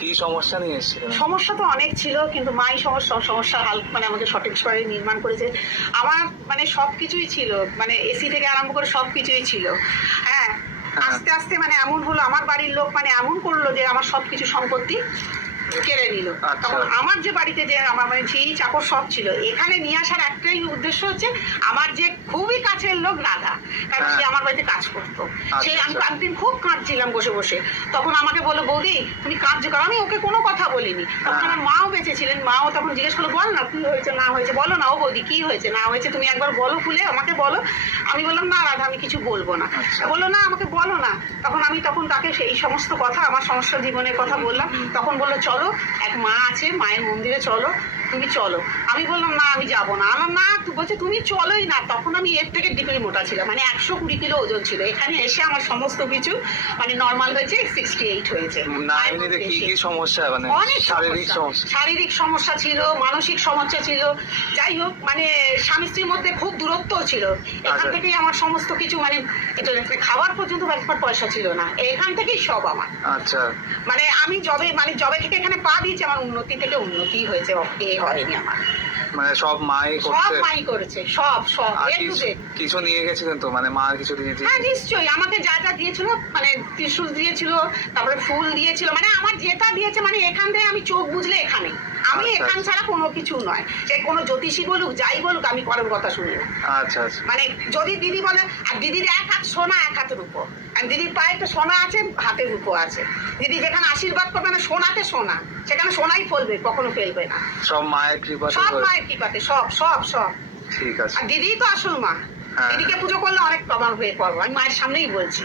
কি সমস্যা নিয়ে এসেছিলেন? সমস্যা তো অনেক ছিল, কিন্তু মাই সমস্যা হাল মানে আমাকে সঠিকভাবে নির্মাণ করেছে। আমার মানে সবকিছুই ছিল, মানে এসি থেকে আরম্ভ করে সবকিছুই ছিল। হ্যাঁ, আস্তে আস্তে মানে এমন হলো, আমার বাড়ির লোক মানে এমন করলো যে আমার সবকিছু সম্পত্তি কেড়ে নিল। তখন আমার যে বাড়িতে যে আমার মানে ঝি চাকর সব ছিল, এখানে নিয়ে আসার একটাই উদ্দেশ্য হচ্ছে আমার যে খুবই কাছের লোক রাধা, কারণ সে আমার বাড়িতে কাজ করতো। সে আমি একদিন খুব কাঁদছিলাম বসে বসে, তখন আমাকে বললো, বৌদি তুমি কাঁদছো কারণ আমি ওকে কোনো কথা বলিনি। তখন আমার মাও বেঁচে ছিলেন, মাও তখন জিজ্ঞেস করলো, বল না কি হয়েছে না হয়েছে, বলো না ও বৌদি কি হয়েছে না হয়েছে তুমি একবার বলো, খুলে আমাকে বলো। আমি বললাম, না রাধা আমি কিছু বলবো না। বললো, না আমাকে বলো না। তখন তাকে সেই সমস্ত কথা, আমার সমস্ত জীবনের কথা বললাম। তখন বললো, চলো এক মা আছে, মায়ের মন্দিরে চলো, তুমি চলো। আমি বললাম, না আমি যাবো না। আমার না বলছে তুমি চলোই না। তখন আমি এর থেকে ডিপেল মোটা ছিলাম, মানে 120 কিলো ওজন ছিল। এখানে এসে আমার সমস্ত কিছু মানে নর্মাল হয়েছে, 68 হয়েছে। কি কি সমস্যা, মানে অনেক শারীরিক সমস্যা ছিল, মানসিক সমস্যা ছিল। যাই হোক, মানে স্বামী স্ত্রীর মধ্যে খুব দূরত্ব ছিল। এখান থেকেই আমার সমস্ত কিছু মানে এটা খাবার পর্যন্ত একবার পয়সা ছিল না, এখান থেকেই সব আমার। আচ্ছা, মানে আমি জবে থেকে এখানে পা দিয়েছি, আমার উন্নতি থেকে উন্নতি হয়েছে, হয়নি আমার। মানে সব মাই সব করছে? মাই করেছে, সব সব কিছু নিয়ে গেছিলেন তো, মানে মা কিছু দিয়েছে? হ্যাঁ নিশ্চয়ই, আমাকে যা যা দিয়েছিল, মানে ত্রিশূল দিয়েছিল, তারপরে ফুল দিয়েছিল, মানে আমার যেটা দিয়েছে, মানে এখান থেকে আমি চোখ বুঝলে এখানে আমি এখান ছাড়া কোনো কিছু নয়। সে কোনো জ্যোতিষী বলুক যাই বলুক, আমি পরের কথা শুনি না। আচ্ছা আচ্ছা। মানে যদি দিদি বলে, আর দিদির এক হাত সোনা এক হাতের উপর, আর দিদির পায়ে একটা সোনা আছে, হাতের উপর আছে। দিদি যেখানে আশীর্বাদ করবে না সোনাতে সোনা, সেখানে সোনাই ফলবে, কখনো ফেলবে না। সব মায়ের কৃপা, সব মায়ের কৃপাতে, সব সব সব। ঠিক আছে। আর দিদিই তো আসল মা। দিদিকে পুজো করলে অনেক প্রমাণ হয়ে পড়বো, আমি মায়ের সামনেই বলছি।